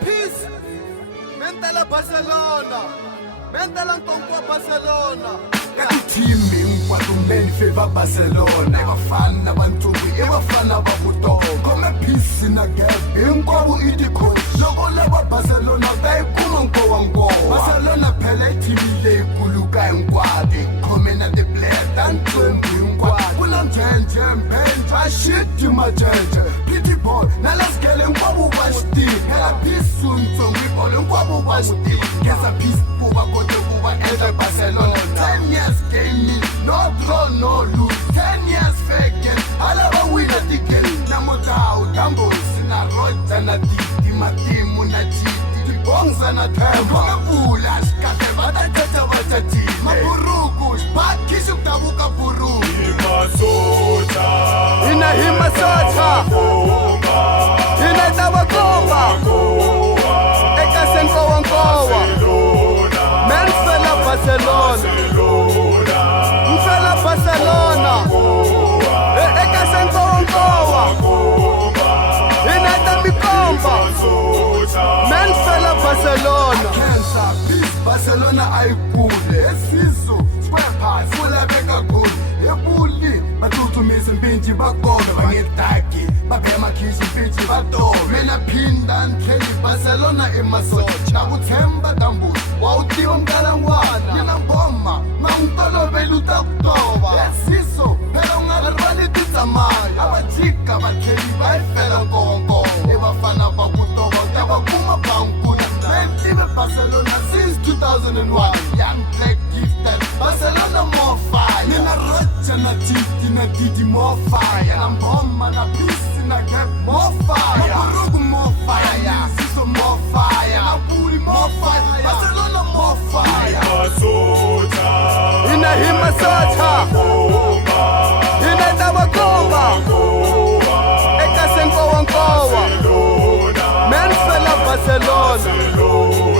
Peace. Mentala Barcelona. Mentala NKOWANKOWA Barcelona. Team in favor Barcelona. Ebafana bantumbi, ebafana babuto. Come peace in a gap. NKOWANKOWA idiko. Logo laba Barcelona. Baikulu NKOWANKOWA. Barcelona pele team le kuluka NKOWANKOWA. Come na the blade and tumbi NKOWANKOWA. Pulam jen pen. Shit to my judge. Pretty boy. Now let's get NKOWANKOWA bashti. Hela peace soon tumbi ball NKOWANKOWA bashti. Guess a peace buba go to buba enter Barcelona. 10 years gaming, no draw, no lose. 10 years faking, I never win at the game. Namota, Dambo, Sina, Roja, na Titi, Matimu, na Titi, Bonza, na Tembo, Bulas, Kateva, Tata, Vatati, Mapurugus, Bakishu, Tabuka, Puru, Himasota. Hina NKOWANKOWA. Eka NKOWANKOWA. Men fella Barcelona. Mfella Barcelona. Eka NKOWANKOWA. Hina Mikomba. Men fella Barcelona. Barcelona ayikule esizo square pass full beka goal ebuli bathuthumisa impinji bakome bangedaki babhema khishi impinji badome mina phinda nhleli Barcelona emasocha uthemba dambu wawuthiwa umntalangwana nina ngoma mangitolobela utakutoba esizo phela ungaribali tizamayo abajika bakheli bayifela NKOWANKOWA ebafana bakutoba yabakuma bangkuna Barcelona since 2001. Young black gifted. Barcelona more fire. Nina Rocha na Titi more fire. Na Mboma na Peace na Cap more fire. Mapurugu more fire. Siso more fire. Na Puri more fire. Barcelona more fire. Himasota. Hina NKOWANKOWA. Eka NKOWANKOWA. Men fella Barcelona.